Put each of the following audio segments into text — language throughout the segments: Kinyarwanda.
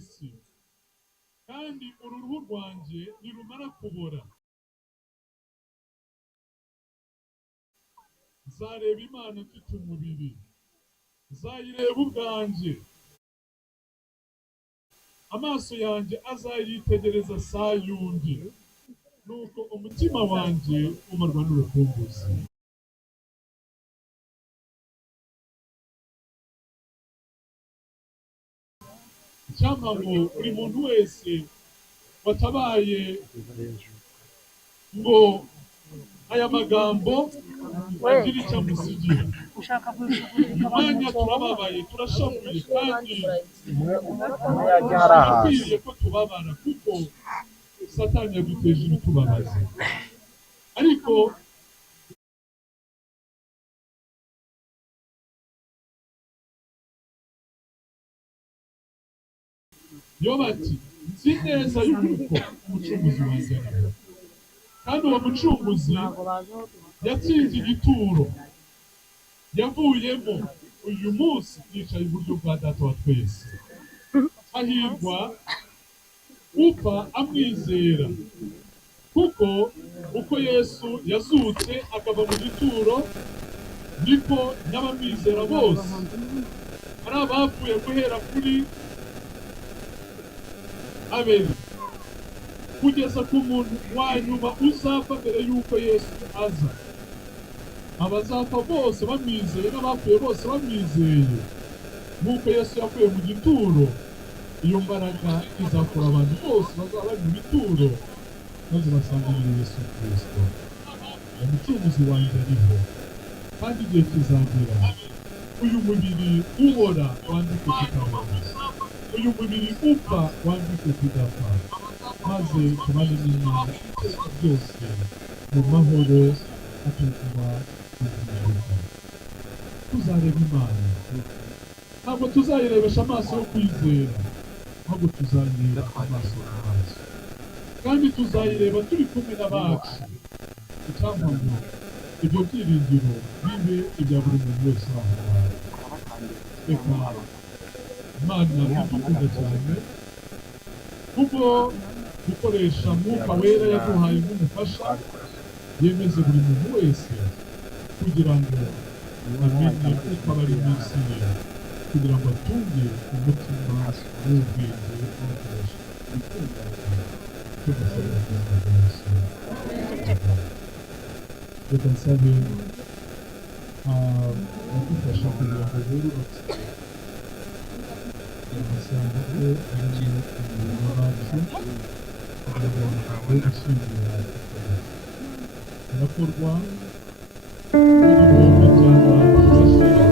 isi, kandi uru ruhu rwanjye nirumara kubora nzareba Imana mfite umubiri, nzayireba ubwanjye, amaso yanjye azayitegereza saa yundi, nuko umutima wanjye umarwa n'urukumbuzi. Icyampa ngo buri muntu wese watabaye ngo aya magambo agira icyo amusigira. Uyu mwanya turababaye, turashavuye, kandi birakwiriye ko tubabara kuko Satani yaduteje ibitubabaza. Ariko Yobu ati nzi neza yuko umucunguzi wanjye ariho, kandi uwo mucunguzi yatsinze igituro, yavuyemo, uyu munsi yicaye iburyo bwa Data wa twese. Hahirwa upfa amwizera, kuko uko Yesu yazutse akava mu gituro, niko n'abamwizera bose ari abapfuye guhera kuri Abeli kugeza ku muntu wa nyuma uzapfa mbere y'uko Yesu aza. Abazapfa bose bamwizeye n'abapfuye bose bamwizeye, nk'uko Yesu yakuye mu gituro, iyo mbaraga izakura abantu bose bazaba bari mu bituro maze basangire Yesu Kristo. Umucunguzi wanjye ariho, kandi igihe kizagera uyu mubiri ubora wandike kudapfa, uyu mubiri upfa wandike kudapfa, maze tubane n'Imana iteka ryose mu mahoro atuzwa n'ubwiza. Tuzareba Imana, ntabwo tuzayirebesha amaso yo kwizera, ahubwo tuzayireba amaso y'amaso, kandi tuzayireba turi kumwe n'abacu. Icyampa ngo ibyo byiringiro bibe ibya buri muntu wese aho ngaho. Reka Imana idukunda cyane kubwo gukoresha Mwuka Wera yaduhaye nk'umufasha, yemeze buri muntu wese kugira ngo amenye uko aba ari mu isi ye, kugira ngo atunge umutima w'ubwenge n'umukoresha ibitunganye tugasaba ubuzima bwose. Reka nsabe abadufasha kugira ngo burubake amasanduku arimo umurimo wacu, kugira ngo ntabwo gushyingira birakorwa n'ibihumbi by'abantu bashira.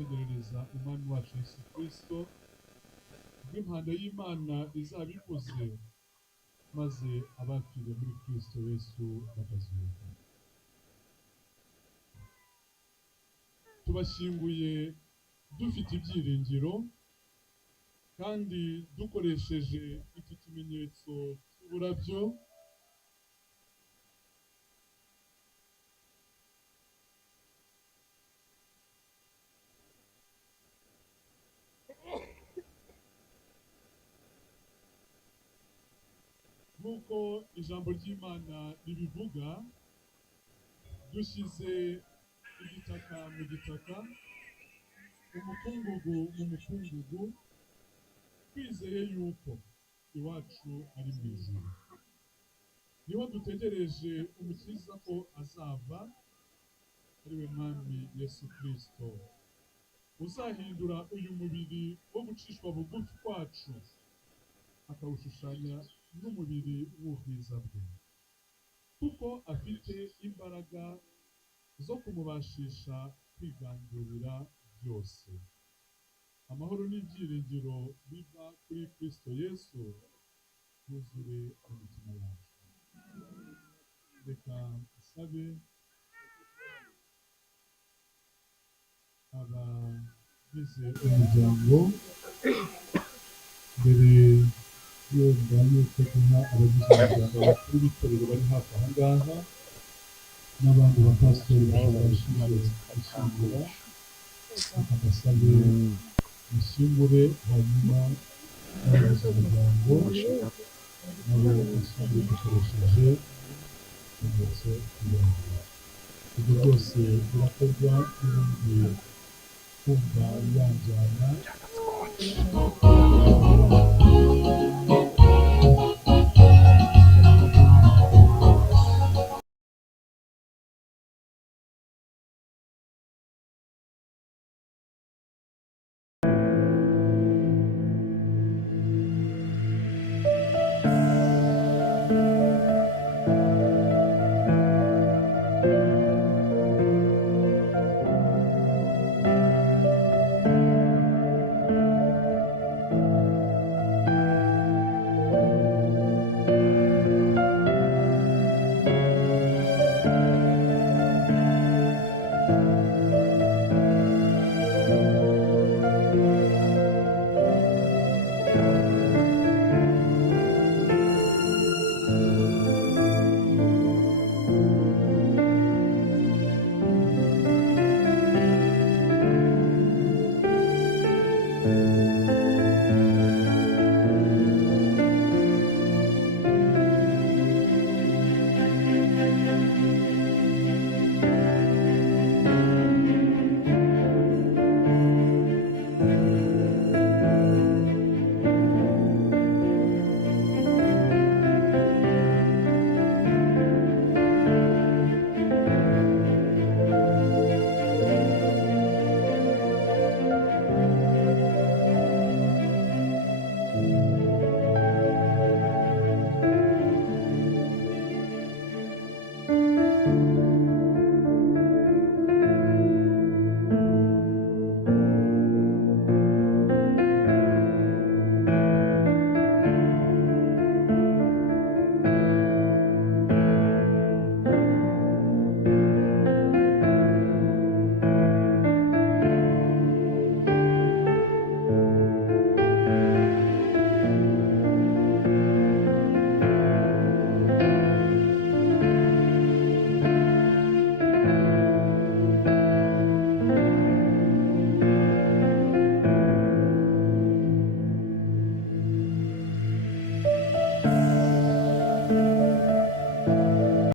gutegerereza umwami wacu Yesu Kristo, ubwo impanda y'Imana izaba ivuze, maze abapfiriye muri Kristo Yesu bakazuka. Tubashyinguye dufite ibyiringiro kandi dukoresheje iki kimenyetso cy'uburabyo, nk'uko ijambo ry'Imana ribivuga, dushyize igitaka mu gitaka, umukungugu mu mukungugu, twizeye yuko iwacu ari mu ijuru. Niho dutegereje umukiza ko azava, ari we mwami Yesu Kristo, uzahindura uyu mubiri wo gucishwa bugufi kwacu, akawushushanya n'umubiri w'ubwiza bwe, kuko afite imbaraga zo kumubashisha kwigandurira byose. Amahoro n'ibyiringiro biva kuri Kristo Yesu yuzure imitima yacu. Reka dusabe abagize umuryango mbere y'uwo yuko duha abagize umuryango bakuru b'itorero bari hafi aha ngaha n'abandi bapasitori bashinzwe gushyingura, reka dusabe mushyingure, hanyuma n'abagize umuryango nabo bashyingure dukoresheje ikimenyetso cy'ibanga. Ibyo byose birakorwa n'ubundi kumva yanjyana